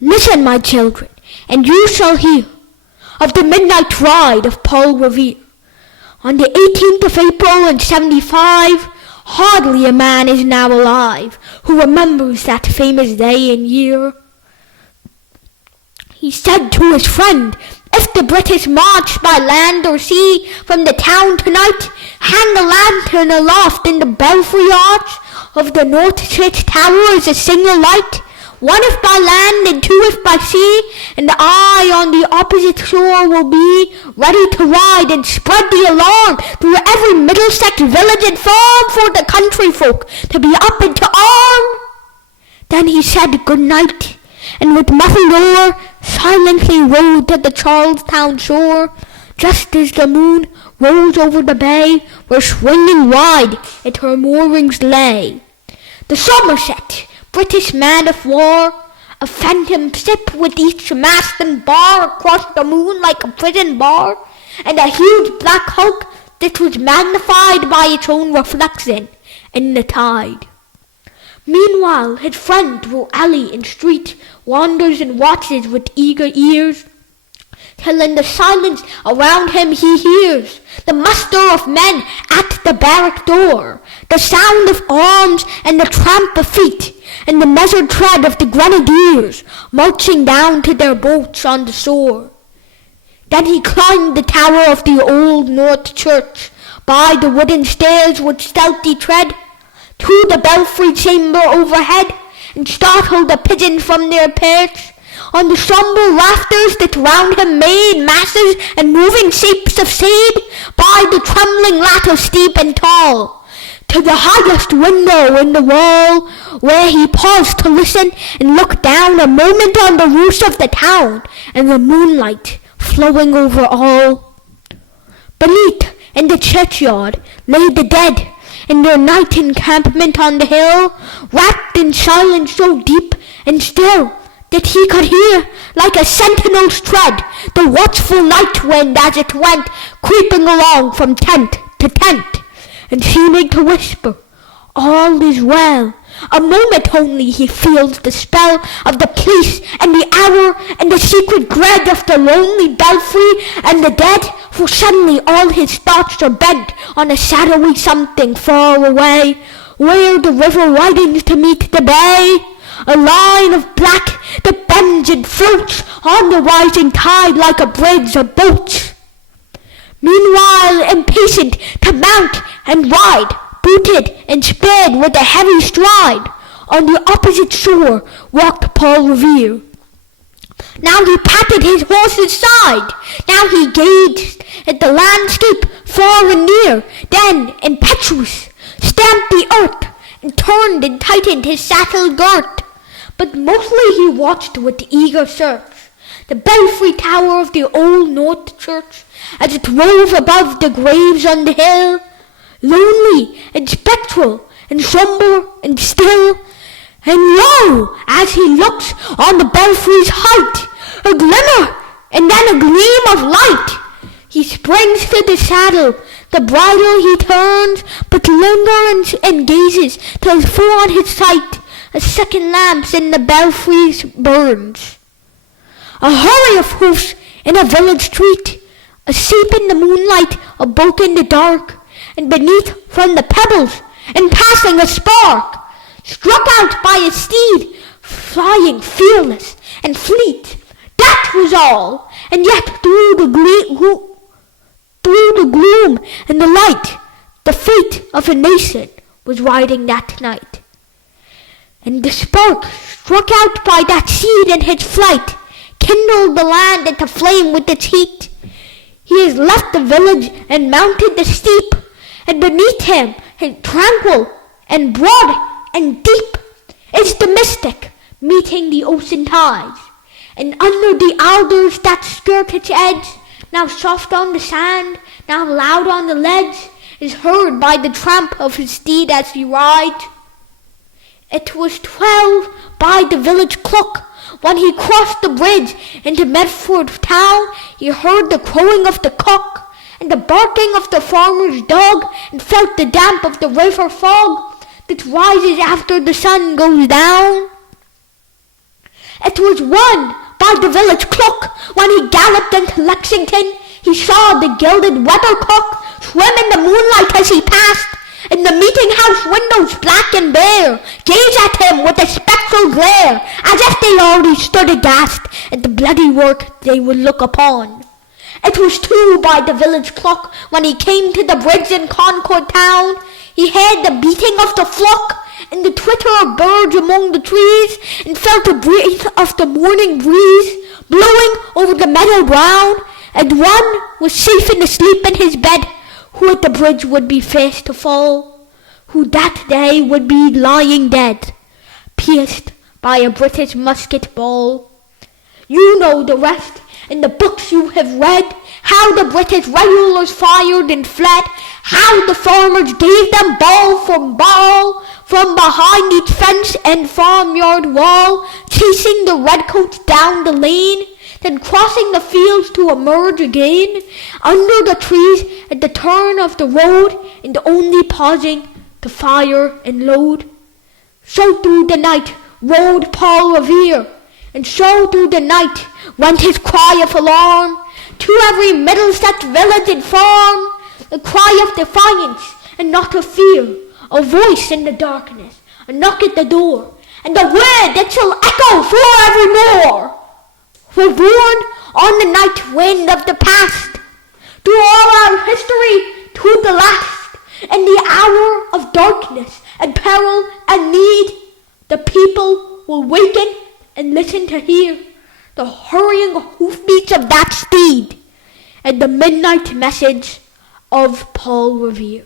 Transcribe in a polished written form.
Listen, my children, and you shall hear of the midnight ride of Paul Revere. On the 18th of April in 75, hardly a man is now alive who remembers that famous day and year. He said to his friend, "If the British march by land or sea from the town tonight, hang a lantern aloft in the belfry arch of the North Church Tower as a signal light, one if by land and two if by sea, and I on the opposite shore will be ready to ride and spread the alarm through every Middlesex village and farm for the country folk to be up and to arm." Then he said good night, and with muffled oar silently rowed to the Charlestown shore, just as the moon rose over the bay where swinging wide at her moorings lay. The Somerset, British man of war, a phantom ship with each mast and bar across the moon like a prison bar, and a huge black hulk that was magnified by its own reflection in the tide. Meanwhile, his friend through alley and street wanders and watches with eager ears, till in the silence around him he hears the muster of men at the barrack door, the sound of arms and the tramp of feet, and the measured tread of the grenadiers marching down to their boats on the shore. Then he climbed the tower of the old North Church, by the wooden stairs with stealthy tread, to the belfry chamber overhead, and startled the pigeons from their perch on the sombre rafters that round him made masses and moving shapes of shade, by the trembling ladder steep and tall, to the highest window in the wall, where he paused to listen and look down a moment on the roofs of the town and the moonlight flowing over all. Beneath, in the churchyard, lay the dead in their night encampment on the hill, wrapped in silence so deep and still that he could hear, like a sentinel's tread, the watchful night wind as it went creeping along from tent to tent, and seeming to whisper, "All is well." A moment only he feels the spell of the place and the hour and the secret dread of the lonely belfry and the dead, for suddenly all his thoughts are bent on a shadowy something far away, where the river widens to meet the bay, a line of black that bends and floats on the rising tide like a bridge of boats. Meanwhile, impatient to mount and ride, booted and sped with a heavy stride, on the opposite shore walked Paul Revere. Now he patted his horse's side, now he gazed at the landscape far and near, then, impetuous, stamped the earth, and turned and tightened his saddle girt. But mostly he watched with eager search the belfry tower of the old North Church, as it rose above the graves on the hill, lonely and spectral and sombre and still. And lo, as he looks on the belfry's height, a glimmer and then a gleam of light. He springs to the saddle, the bridle he turns, but lingers and gazes till full on his sight a second lamp in the belfry burns. A hurry of hoofs in a village street, a shape in the moonlight, a bulk in the dark, and beneath from the pebbles, in passing a spark, struck out by a steed, flying fearless and fleet. That was all, and yet through the gloom and the light, the fate of a nation was riding that night. And the spark struck out by that seed in his flight kindled the land into flame with its heat. He has left the village and mounted the steep, and beneath him, tranquil and broad and deep, is the mystic meeting the ocean tides. And under the alders that skirt its edge, now soft on the sand, now loud on the ledge, is heard by the tramp of his steed as he rides. It was 12 by the village clock when he crossed the bridge into Medford town. He heard the crowing of the cock and the barking of the farmer's dog, and felt the damp of the river fog that rises after the sun goes down. It was won by the village clock. When he galloped into Lexington, he saw the gilded weathercock swim in the moonlight as he passed. And the meeting house windows, black and bare, gaze at him with a spectral glare, as if they already stood aghast at the bloody work they would look upon. It was too by the village clock when he came to the bridge in Concord town. He heard the beating of the flock and the twitter of birds among the trees, and felt the breath of the morning breeze blowing over the meadow brown. And one was safe and asleep in his bed, who at the bridge would be first to fall, who that day would be lying dead, pierced by a British musket ball. You know the rest in the books you have read, how the British regulars fired and fled, how the farmers gave them ball from ball, from behind each fence and farmyard wall, chasing the redcoats down the lane, then crossing the fields to emerge again, under the trees at the turn of the road, and only pausing to fire and load. So through the night rode Paul Revere, and so through the night went his cry of alarm, to every Middlesex village and farm, the cry of defiance and not of fear, a voice in the darkness, a knock at the door, and the word that shall echo forevermore. We're born on the night wind of the past, through all our history to the last, in the hour of darkness and peril and need, the people will waken and listen to hear the hurrying hoofbeats of that steed, and the midnight message of Paul Revere.